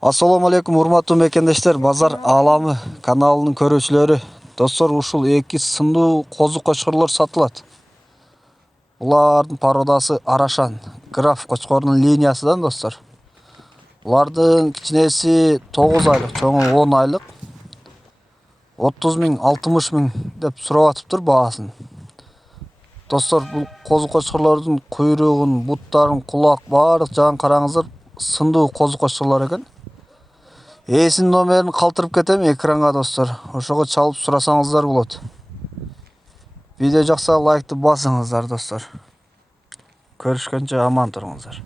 Assalamu алейкум, урматтуу мекендештер, Базар Аламы каналынын көрүүчүлөрү. Достор, ушул эки сындуу козу кочкорлор сатылат. Булардын породасы Арашан, граф кочкорунун линиясыдан, достор. Булардын кичинеси 9 айлык, чоңу 10 айлык. 30 миң, 60 миң деп сурап атыптыр баасын. Достор, бул козу кочкорлордун куйругун, буттарын, кулак баардык жагын караңыздар. Сындуу козу кочкорлор экен. Эсинин номерин калтырып кетем экранга, достор. Ошого чалып сурасаңыздар болот. Видео жакса лайкты басыңыздар, достор. Көрүшкөнчө аман туруңуздар.